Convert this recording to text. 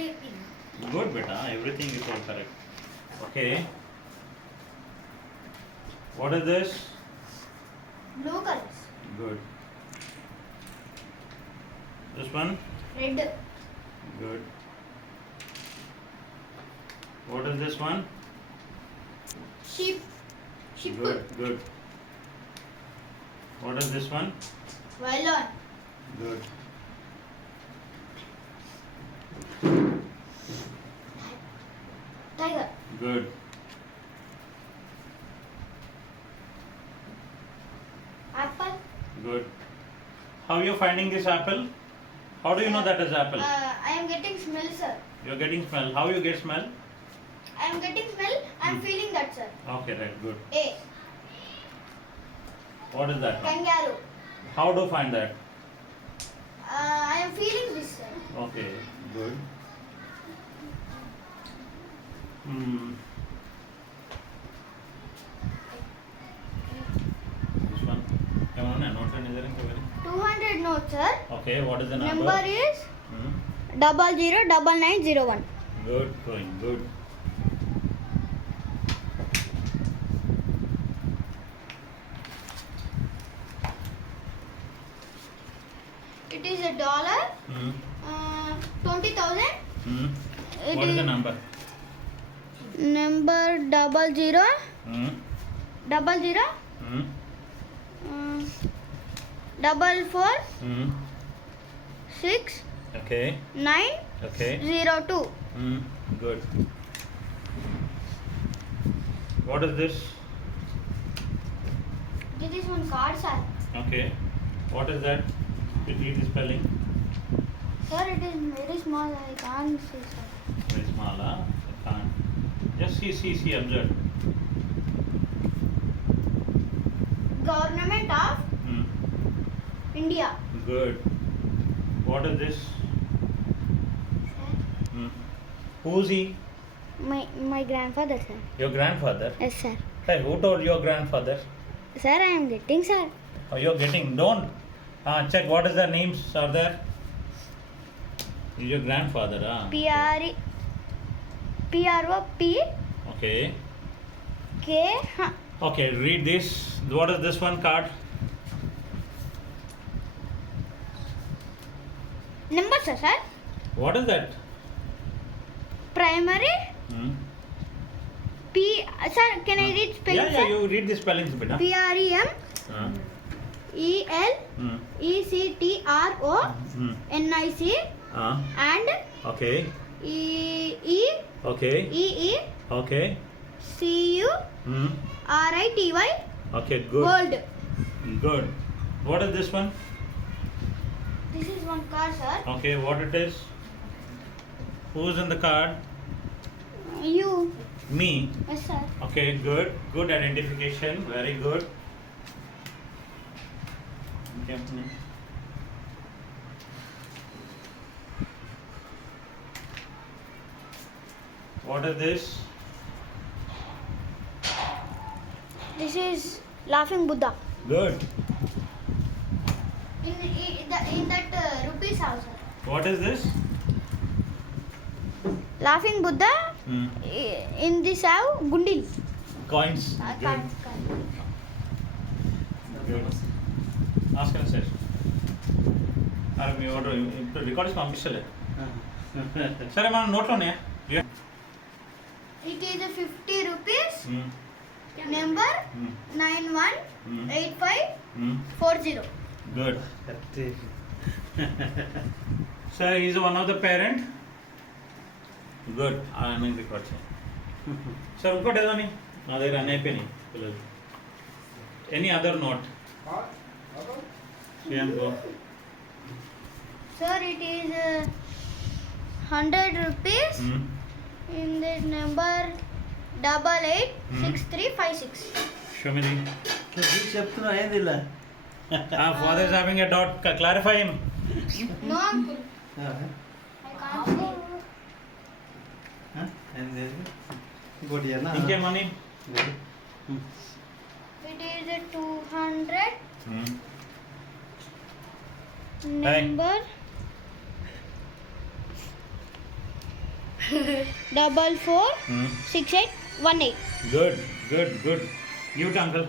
Good, beta. Everything is all correct. Okay. What is this? Blue colors. Good. This one? Red. Good. What is this one? Sheep. Sheep. Good, good. What is this one? Violin. Good. Tiger. Good. Apple. Good. How are you finding this apple? How do you know that is apple? I am getting smell, sir. You're getting smell. How you get smell? I am getting smell. I am feeling that, sir. Okay, right, good. A. What is that? Kangaroo. How do you find that? I am feeling this, sir. Okay, good. Hmm. This one. Come on, note down. 200 notes, sir. Okay, what is the number? Number is Hmm. 009901. Good, going good. It is a dollar. Hmm. 20,000. Hmm. It What is the is number? number 00 Hmm. 00 Hmm. 44 Hmm. 6 Okay. 9 Okay. 02. Hmm. Good. What is this? This is one card, sir. Okay. What is that? Read the spelling. Sir, it is very small. I can't see, sir. Very small, huh? I can't. Just see, observe. Government of Hmm. India. Good. What is this? Sir, Hmm. Who's he? my grandfather, sir. Your grandfather? Yes, sir. Hey, who told your grandfather? Sir, I am getting, sir. Oh, you're getting. Don't. Check what is the names are there. Your grandfather, ah. PRO P Okay. K. Okay, read this. What is this one card? Number, sir. What is that? Primary. Hmm. P. Sir, can I read spelling, Yeah, sir? you read the spellings, beta. PREM EL Hmm. ECTRO Hmm. NIC and Okay. EE Okay. EE Okay. CU Hmm. RITY Okay, good. Gold. Good. What is this one? This is one card, sir. Okay, what it is? Who's in the card? You. Me. Yes, sir. Okay, good. Good identification. Very good. Okay. What is this? This is Laughing Buddha. Good. In that rupees house, sir. What is this? Laughing Buddha. Hmm. In this have Gundil. Coins. Good. Good. Ask her, sir. అరే మీ order ఇప్పుడు records పంపిస్తలే సరే మనం నోట్లోనే It is a 50 rupees. Number 918540. Good sir is one of the parent good నేను record చేయండి sir ఇంకోటి ఏదో నా దగ్గర అన్నీ అయిపోయినాయి పిల్లలు any other note Sir, it is 100 rupees. In this number 886356. Show me the. చెప్తున్నా ఏంది ఇలా Father is having a doubt. Clarify him. No, uncle. I can't see. ఏంది ఇంకోటి అన్నా ఇంకేం money It is a 200 Hey. number 4 4 6 8 1 8. Good good good give to uncle